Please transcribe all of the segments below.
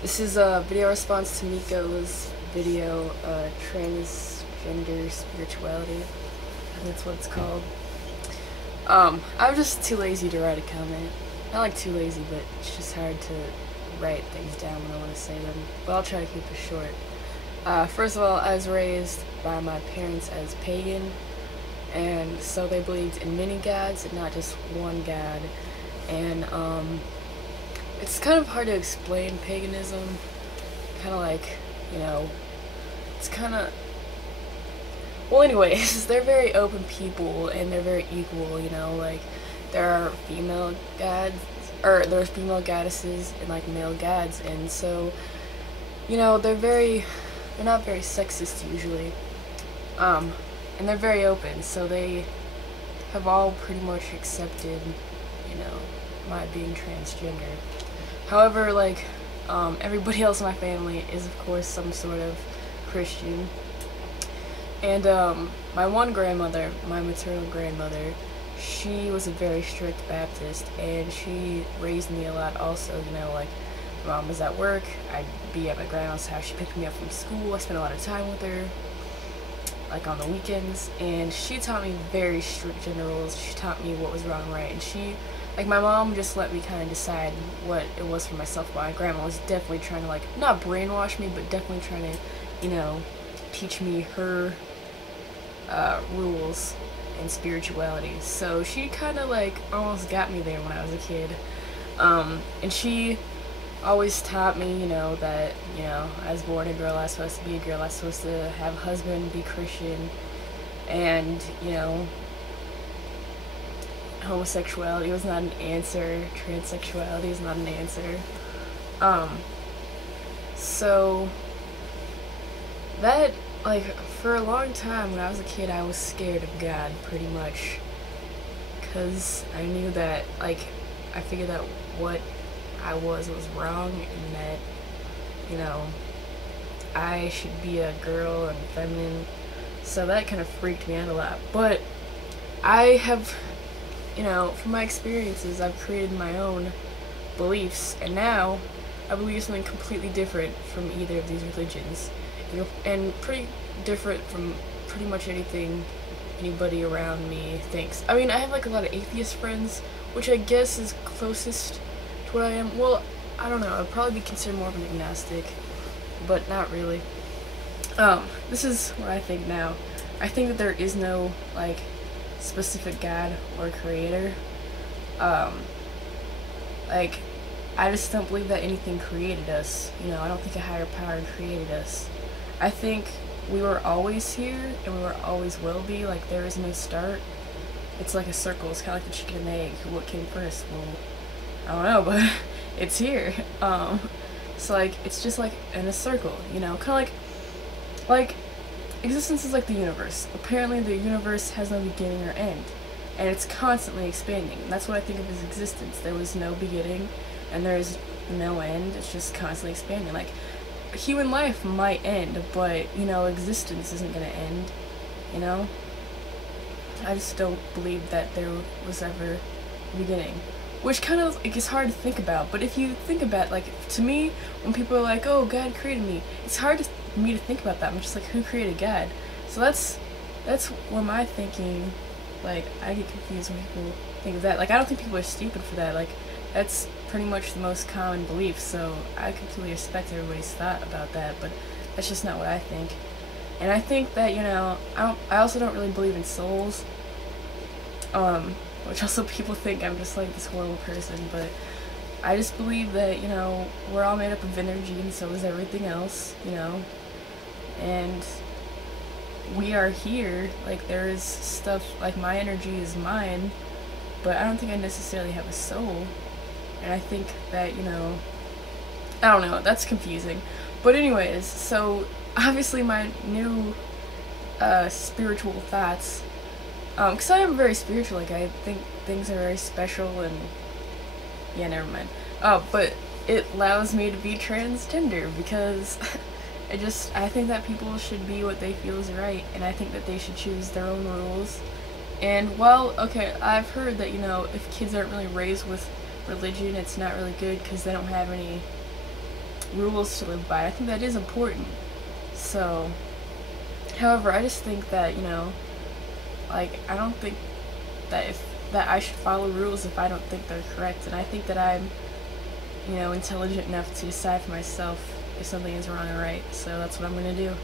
This is a video response to Miko's video, Transgender Spirituality. I think that's what it's called. I was just too lazy to write a comment. Not like too lazy, but it's just hard to write things down when I want to say them. But I'll try to keep it short. First of all, I was raised by my parents as pagan, and so they believed in many gods and not just one god. And it's kind of hard to explain paganism. Kind of like, you know, it's kind of, well, anyways, they're very open people and they're very equal, you know, like there are female gods, or there's female goddesses and like male gods, and so, you know, they're not very sexist usually, and they're very open, so they have all pretty much accepted, you know, my being transgender. However, like, everybody else in my family is of course some sort of Christian. And my one grandmother, my maternal grandmother, she was a very strict Baptist, and she raised me a lot also, you know, like, my mom was at work, I'd be at my grandma's house, she picked me up from school, I spent a lot of time with her, like on the weekends, and she taught me very strict gender rules. She taught me what was wrong and right, and she, like, my mom just let me kind of decide what it was for myself, while my grandma was definitely trying to, like, not brainwash me, but definitely trying to, you know, teach me her rules and spirituality. So she kind of, like, almost got me there when I was a kid. And she always taught me, you know, that, you know, I was born a girl, I was supposed to be a girl, I was supposed to have a husband, be Christian, and, you know, homosexuality was not an answer, transsexuality is not an answer. So that, like, for a long time when I was a kid, I was scared of God, pretty much, because I knew that, like, I figured that what I was wrong, and that, you know, I should be a girl and feminine, so that kind of freaked me out a lot. But I have, you know, from my experiences, I've created my own beliefs, and now I believe something completely different from either of these religions, and pretty different from pretty much anything anybody around me thinks. I mean, I have like a lot of atheist friends, which I guess is closest to what I am. Well, I don't know, I'd probably be considered more of an agnostic, but not really. This is what I think now. I think that there is no, like, specific God or creator. Like, I just don't believe that anything created us. You know, I don't think a higher power created us. I think we were always here, and we were always will be. Like, there is no start. It's like a circle. It's kind of like the chicken and the egg. What came first? Well, I don't know, but it's here. So, like, it's just like in a circle, you know? Kind of like, existence is like the universe. Apparently, the universe has no beginning or end, and it's constantly expanding. And that's what I think of as existence. There was no beginning, and there is no end. It's just constantly expanding. Like, human life might end, but, you know, existence isn't gonna end, you know? I just don't believe that there was ever a beginning. Which kind of, like, is hard to think about, but if you think about, like, to me, when people are like, oh, God created me, it's hard for me to think about that. I'm just like, who created God? So that's where my thinking, like, I get confused when people think of that. Like, I don't think people are stupid for that. Like, that's pretty much the most common belief, so I completely respect everybody's thought about that, but that's just not what I think. And I think that, you know, I also don't really believe in souls, which also people think I'm just like this horrible person, but I just believe that, you know, we're all made up of energy, and so is everything else, you know, and we are here. Like, there is stuff, like, my energy is mine, but I don't think I necessarily have a soul. And I think that, you know, I don't know, that's confusing. But anyways, so obviously my new spiritual thoughts, because I am very spiritual, like, I think things are very special, and yeah, never mind. But it allows me to be transgender, because I think that people should be what they feel is right, and I think that they should choose their own rules. And, well, okay, I've heard that, you know, if kids aren't really raised with religion, it's not really good because they don't have any rules to live by. I think that is important. So, however, I just think that, you know, like, I don't think that I should follow rules if I don't think they're correct, and I think that I'm, you know, intelligent enough to decide for myself if something is wrong or right, so that's what I'm gonna do.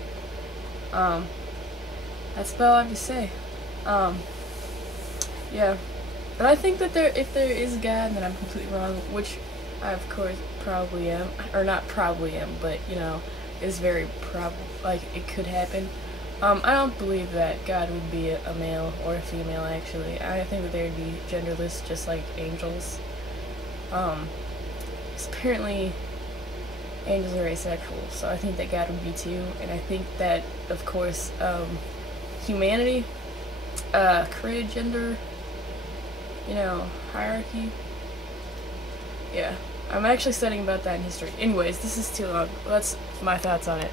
That's about all I have to say. Yeah. But I think that if there is a God, then I'm completely wrong, which I, of course, probably am. Or not probably am, but, you know, is very probable, like, it could happen. I don't believe that God would be a male or a female, actually. I think that they would be genderless, just like angels. 'Cause apparently angels are asexual, so I think that God would be too, and I think that, of course, humanity created gender, you know, hierarchy. Yeah, I'm actually studying about that in history. Anyways, this is too long. That's my thoughts on it.